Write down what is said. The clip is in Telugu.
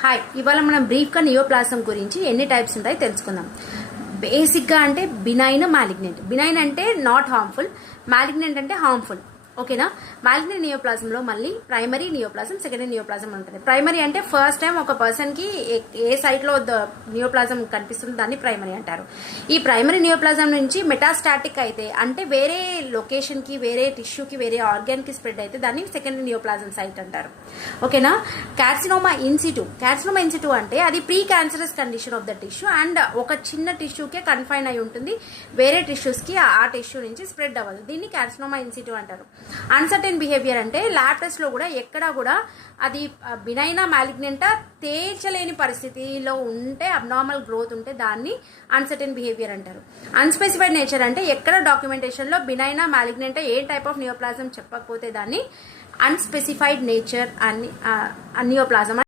హాయ్, ఇవాళ మనం బ్రీఫ్గా నియోప్లాజం గురించి ఎన్ని టైప్స్ ఉంటాయో తెలుసుకుందాం. బేసిక్గా అంటే బినైన్, మాలిగ్నెంట్. బినైన్ అంటే నాట్ హార్మ్ఫుల్, మాలిగ్నెంట్ అంటే హార్మ్ఫుల్. ఓకేనా? మాలిగ్నెంట్ నియోప్లాజంలో మళ్ళీ ప్రైమరీ నియోప్లాజం, సెకండరీ నియోప్లాజం ఉంటుంది. ప్రైమరీ అంటే ఫస్ట్ టైం ఒక పర్సన్కి ఏ సైట్లో నియోప్లాజం కనిపిస్తుందో దాన్ని ప్రైమరీ అంటారు. ఈ ప్రైమరీ నియోప్లాజం నుంచి మెటాస్టాటిక్ అయితే అంటే వేరే లొకేషన్కి, వేరే టిష్యూకి, వేరే ఆర్గాన్కి స్ప్రెడ్ అయితే దాన్ని సెకండరీ నియోప్లాజం సైట్ అంటారు. ఓకేనా? Carcinoma in situ. కార్సినోమా ఇన్సిటు అంటే అది pre cancerous condition of the tissue and ఒక చిన్న టిష్యూకే కన్ఫైన్ అయి ఉంటుంది, వేరే టిష్యూస్కి ఆ టిష్యూ నుంచి స్ప్రెడ్ అవ్వదు. దీన్ని కార్సినోమా ఇన్సిటు అంటారు. అన్సర్టెన్ బిహేవియర్ అంటే ల్యాబ్ టెస్ట్ లో కూడా ఎక్కడా కూడా అది బినైనా మ్యాలిగ్నెంటా తేల్చలేని పరిస్థితిలో ఉంటే, అబ్నార్మల్ గ్రోత్ ఉంటే దాన్ని అన్సర్టెన్ బిహేవియర్ అంటారు. అన్స్పెసిఫైడ్ నేచర్ అంటే ఎక్కడ డాక్యుమెంటేషన్ లో బినైనా మ్యాలిగ్నెంటా ఏ టైప్ ఆఫ్ నియోప్లాజం చెప్పకపోతే దాన్ని అన్స్పెసిఫైడ్ నేచర్ నియోప్లాజం